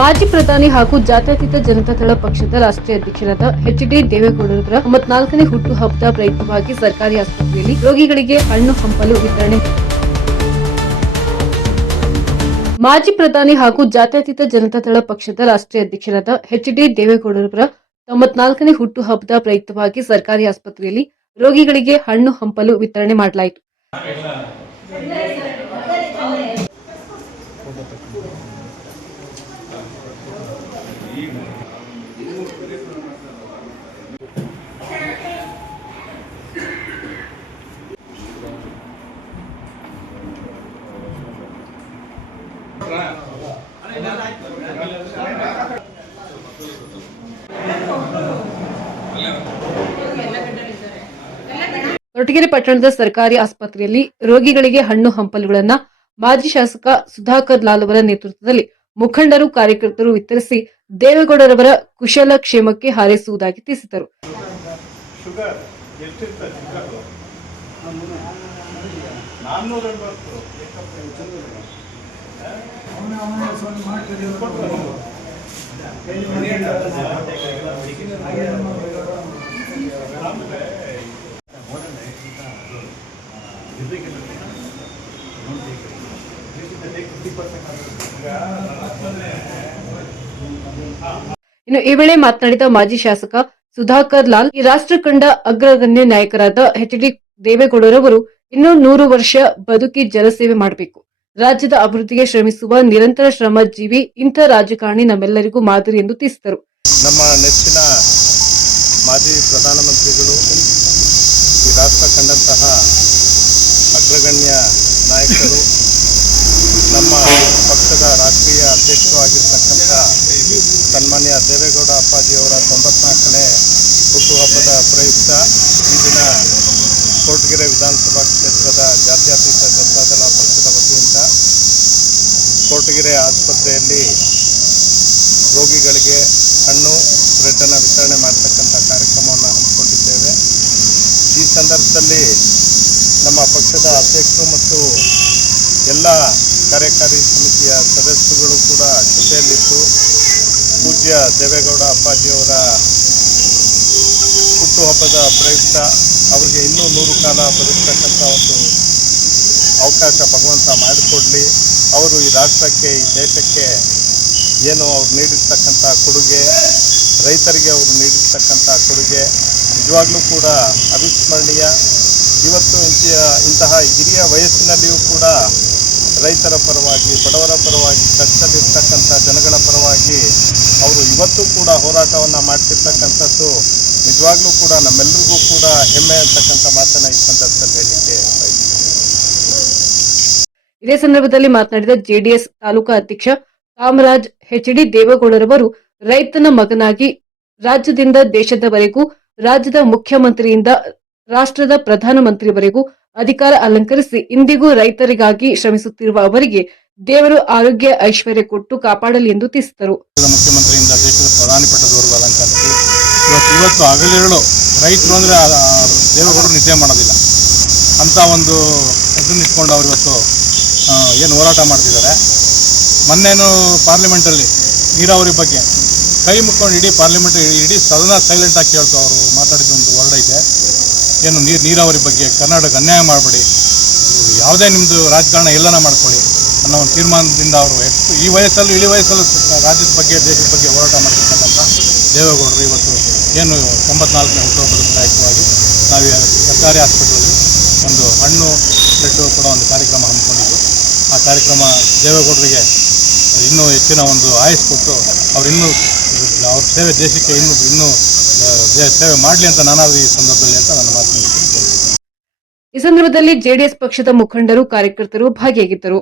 ಮಾಜಿ ಪ್ರಧಾನಿ ಹಾಗೂ ಜಾತ್ಯತೀತ ಜನತಾದಳ ಪಕ್ಷದ ರಾಷ್ಟ್ರೀಯ ಅಧ್ಯಕ್ಷರಾದ ಎಚ್.ಡಿ. ದೇವೇಗೌಡರವರ 94ನೇ ಹುಟ್ಟುಹಬ್ಬದ ಪ್ರಯುಕ್ತವಾಗಿ ಸರ್ಕಾರಿ ಆಸ್ಪತ್ರೆಯಲ್ಲಿ ರೋಗಿಗಳಿಗೆ ಹಣ್ಣು ಹಂಪಲು ವಿತರಣೆ. ಮಾಜಿ ಪ್ರಧಾನಿ ಹಾಗೂ ಜಾತ್ಯತೀತ ಜನತಾದಳ ಪಕ್ಷದ ರಾಷ್ಟ್ರೀಯ ಅಧ್ಯಕ್ಷರಾದ ಎಚ್.ಡಿ. ದೇವೇಗೌಡರವರ 94ನೇ ಹುಟ್ಟುಹಬ್ಬದ ಪ್ರಯುಕ್ತವಾಗಿ ಸರ್ಕಾರಿ ಆಸ್ಪತ್ರೆಯಲ್ಲಿ ರೋಗಿಗಳಿಗೆ ಹಣ್ಣು ಹಂಪಲು ವಿತರಣೆ ಮಾಡಲಾಯಿತು. ಕೊರಟಗೆರೆ ಪಟ್ಟಣದ ಸರ್ಕಾರಿ ಆಸ್ಪತ್ರೆಯಲ್ಲಿ ರೋಗಿಗಳಿಗೆ ಹಣ್ಣು ಹಂಪಲುಗಳನ್ನು ಮಾಜಿ ಶಾಸಕ ಸುಧಾಕರ್ ಲಾಲ್ ಅವರ ನೇತೃತ್ವದಲ್ಲಿ ಮುಖಂಡರು ಕಾರ್ಯಕರ್ತರು ವಿತರಿಸಿ ದೇವೇಗೌಡರವರ ಕುಶಲ ಕ್ಷೇಮಕ್ಕೆ ಹಾರೈಸುವುದಾಗಿ ತಿಳಿಸಿದರು. ಇನ್ನು ಈ ವೇಳೆ ಮಾತನಾಡಿದ ಮಾಜಿ ಶಾಸಕ ಸುಧಾಕರ್ ಲಾಲ್, ಈ ರಾಷ್ಟ್ರ ಕಂಡ ಅಗ್ರಗಣ್ಯ ನಾಯಕರಾದ ಎಚ್.ಡಿ. ದೇವೇಗೌಡರವರು ಇನ್ನೂ 100 ವರ್ಷ ಬದುಕಿ ಜನಸೇವೆ ಮಾಡಬೇಕು. ರಾಜ್ಯದ ಅಭಿವೃದ್ಧಿಗೆ ಶ್ರಮಿಸುವ ನಿರಂತರ ಶ್ರಮಜೀವಿ ಇಂಥ ರಾಜಕಾರಣಿ ನಮ್ಮೆಲ್ಲರಿಗೂ ಮಾದರಿ ಎಂದು ತಿಳಿಸಿದರು. ನಮ್ಮ ನೆಚ್ಚಿನ ಮಾಜಿ ಪ್ರಧಾನಮಂತ್ರಿಗಳು, ಈ ರಾಷ್ಟ್ರ ಕಂಡಂತಹ ಅಗ್ರಗಣ್ಯ ನಾಯಕರು, ನಮ್ಮ ಪಕ್ಷದ ರಾಷ್ಟ್ರೀಯ ಅಧ್ಯಕ್ಷರು ಆಗಿರ್ತಕ್ಕಂಥ ಸನ್ಮಾನ್ಯ ದೇವೇಗೌಡ ಅಪ್ಪಾಜಿಯವರ 94ನೇ ಹುಟ್ಟುಹಬ್ಬದ ಪ್ರಯುಕ್ತ ಈ ದಿನ ಕೊರಟಗೆರೆ ವಿಧಾನಸಭಾ ಕ್ಷೇತ್ರದ ಜಾತ್ಯತೀತ ಜನತಾದಳ ಪಕ್ಷದ ವತಿಯಿಂದ ಕೊರಟಗೆರೆ ಆಸ್ಪತ್ರೆಯಲ್ಲಿ ರೋಗಿಗಳಿಗೆ ಹಣ್ಣು ಬ್ರೆಡ್ಡನ್ನು ವಿತರಣೆ ಮಾಡತಕ್ಕಂಥ ಕಾರ್ಯಕ್ರಮವನ್ನು ಹಮ್ಮಿಕೊಂಡಿದ್ದೇವೆ. ಈ ಸಂದರ್ಭದಲ್ಲಿ ನಮ್ಮ ಪಕ್ಷದ ಅಧ್ಯಕ್ಷರು ಮತ್ತು ಎಲ್ಲ ಕಾರ್ಯಕಾರಿ ಸಮಿತಿಯ ಸದಸ್ಯರುಗಳು ಕೂಡ ಜೊತೆಯಲ್ಲಿದ್ದು ಪೂಜ್ಯ ದೇವೇಗೌಡ ಅಪ್ಪಾಜಿಯವರ ಹುಟ್ಟುಹಬ್ಬದ ಪ್ರಯುಕ್ತ ಅವರಿಗೆ ಇನ್ನೂ 100 ಕಾಲ ಬದುಕತಕ್ಕಂಥ ಒಂದು ಅವಕಾಶ ಭಗವಂತ ಮಾಡಿಕೊಡಲಿ. ಅವರು ಈ ರಾಷ್ಟ್ರಕ್ಕೆ, ಈ ದೇಶಕ್ಕೆ ಏನು ಅವ್ರು ನೀಡಿರ್ತಕ್ಕಂಥ ಕೊಡುಗೆ, ರೈತರಿಗೆ ಅವರು ನೀಡಿರ್ತಕ್ಕಂಥ ಕೊಡುಗೆ ನಿಜವಾಗ್ಲೂ ಕೂಡ ಅವಿಸ್ಮರಣೀಯ. ಇವತ್ತು ಇಂತಹ ಹಿರಿಯ ವಯಸ್ಸಿನಲ್ಲಿಯೂ ಕೂಡ ರೈತರ ಪರವಾಗಿ, ಬಡವರ ಪರವಾಗಿ, ಕಷ್ಟದಲ್ಲಿರ್ತಕ್ಕಂಥ ಜನಗಳ ಪರವಾಗಿ ಅವರು ಇವತ್ತು ಕೂಡ ಹೋರಾಟವನ್ನು ಮಾಡ್ತಿರ್ತಕ್ಕಂಥದ್ದು ನಿಜವಾಗ್ಲೂ ಕೂಡ ನಮ್ಮೆಲ್ಲರಿಗೂ ಕೂಡ ಹೆಮ್ಮೆ ಅಂತಕ್ಕಂಥ ಮಾತನ್ನ ಈ ಸಂದರ್ಭದಲ್ಲಿ ಹೇಳಲಿಕ್ಕೆ ಬಯಸ್ತೇನೆ. ಇದೇ ಸಂದರ್ಭದಲ್ಲಿ ಮಾತನಾಡಿದ ಜೆಡಿಎಸ್ ತಾಲೂಕಾ ಅಧ್ಯಕ್ಷ ಕಾಮರಾಜ್, ಎಚ್.ಡಿ. ದೇವೇಗೌಡರವರು ರೈತನ ಮಗನಾಗಿ ರಾಜ್ಯದಿಂದ ದೇಶದವರೆಗೂ, ರಾಜ್ಯದ ಮುಖ್ಯಮಂತ್ರಿಯಿಂದ ರಾಷ್ಟ್ರದ ಪ್ರಧಾನಮಂತ್ರಿವರೆಗೂ ಅಧಿಕಾರ ಅಲಂಕರಿಸಿ ಇಂದಿಗೂ ರೈತರಿಗಾಗಿ ಶ್ರಮಿಸುತ್ತಿರುವ ಅವರಿಗೆ ದೇವರು ಆರೋಗ್ಯ ಐಶ್ವರ್ಯ ಕೊಟ್ಟು ಕಾಪಾಡಲಿ ಎಂದು ತಿಳಿಸಿದರು. ಮುಖ್ಯಮಂತ್ರಿಯಿಂದ ದೇಶದ ಪ್ರಧಾನಿ ಪಟ್ಟದವರೆಗೂ ಅಲಂಕರಿಸಿ ಇವತ್ತು ಹಗಲಿರುಳು ರೈತರು ಅಂದರೆ ದೇವೇಗೌಡರು ನಿದ್ದೆ ಮಾಡೋದಿಲ್ಲ ಅಂತ ಒಂದು ಇದನ್ನ ಇಟ್ಕೊಂಡು ಅವರು ಇವತ್ತು ಏನು ಹೋರಾಟ ಮಾಡ್ತಿದ್ದಾರೆ. ಮೊನ್ನೇನು ಪಾರ್ಲಿಮೆಂಟಲ್ಲಿ ನೀರಾವರಿ ಬಗ್ಗೆ ಕೈ ಮುಕ್ಕೊಂಡು ಇಡೀ ಪಾರ್ಲಿಮೆಂಟ್, ಇಡೀ ಸದನ ಸೈಲೆಂಟ್ ಆಗಿ ಕೇಳ್ತು. ಅವರು ಮಾತಾಡಿದ ಒಂದು ವರ್ಡ್ ಐತೆ, ಏನು ನೀರಾವರಿ ಬಗ್ಗೆ ಕರ್ನಾಟಕ ಅನ್ಯಾಯ ಮಾಡಬೇಡಿ, ಯಾವುದೇ ನಿಮ್ಮದು ರಾಜಕಾರಣ ಎಲ್ಲನ ಮಾಡ್ಕೊಳ್ಳಿ ಅನ್ನೋ ಒಂದು ತೀರ್ಮಾನದಿಂದ ಅವರು ಈ ವಯಸ್ಸಲ್ಲೂ, ಇಳಿ ವಯಸ್ಸಲ್ಲೂ ರಾಜ್ಯದ ಬಗ್ಗೆ, ದೇಶದ ಬಗ್ಗೆ ಹೋರಾಟ ಮಾಡ್ತಿರ್ತಕ್ಕಂಥ ದೇವೇಗೌಡರು ಇವತ್ತು ಏನು 94ನೇ ಹುಟ್ಟುಹಬ್ಬದ ಪ್ರಯುಕ್ತವಾಗಿ ನಾವು ಸರ್ಕಾರಿ ಆಸ್ಪತ್ರೆಯಲ್ಲಿ ಒಂದು ಹಣ್ಣು ಬ್ರೆಡ್ಡು ಕೊಡೋ ಒಂದು ಕಾರ್ಯಕ್ರಮ ಹಮ್ಮಿಕೊಂಡಿದ್ದು, ಆ ಕಾರ್ಯಕ್ರಮ ದೇವೇಗೌಡರಿಗೆ ಇನ್ನೂ ಹೆಚ್ಚಿನ ಒಂದು ಆಯಸ್ಸು ಕೊಟ್ಟು ಅವ್ರ ಸೇವೆ ದೇಶಕ್ಕೆ ಇನ್ನೂ ಸೇವೆ ಮಾಡಲಿ ಅಂತ ನಾನಾದರೂ ಈ ಸಂದರ್ಭದಲ್ಲಿ ಅಂತ ನನ್ನ ಮಾತನ್ನು. ಈ ಸಂದರ್ಭದಲ್ಲಿ ಜೆಡಿಎಸ್ ಪಕ್ಷದ ಮುಖಂಡರು, ಕಾರ್ಯಕರ್ತರು ಭಾಗಿಯಾಗಿದ್ದರು.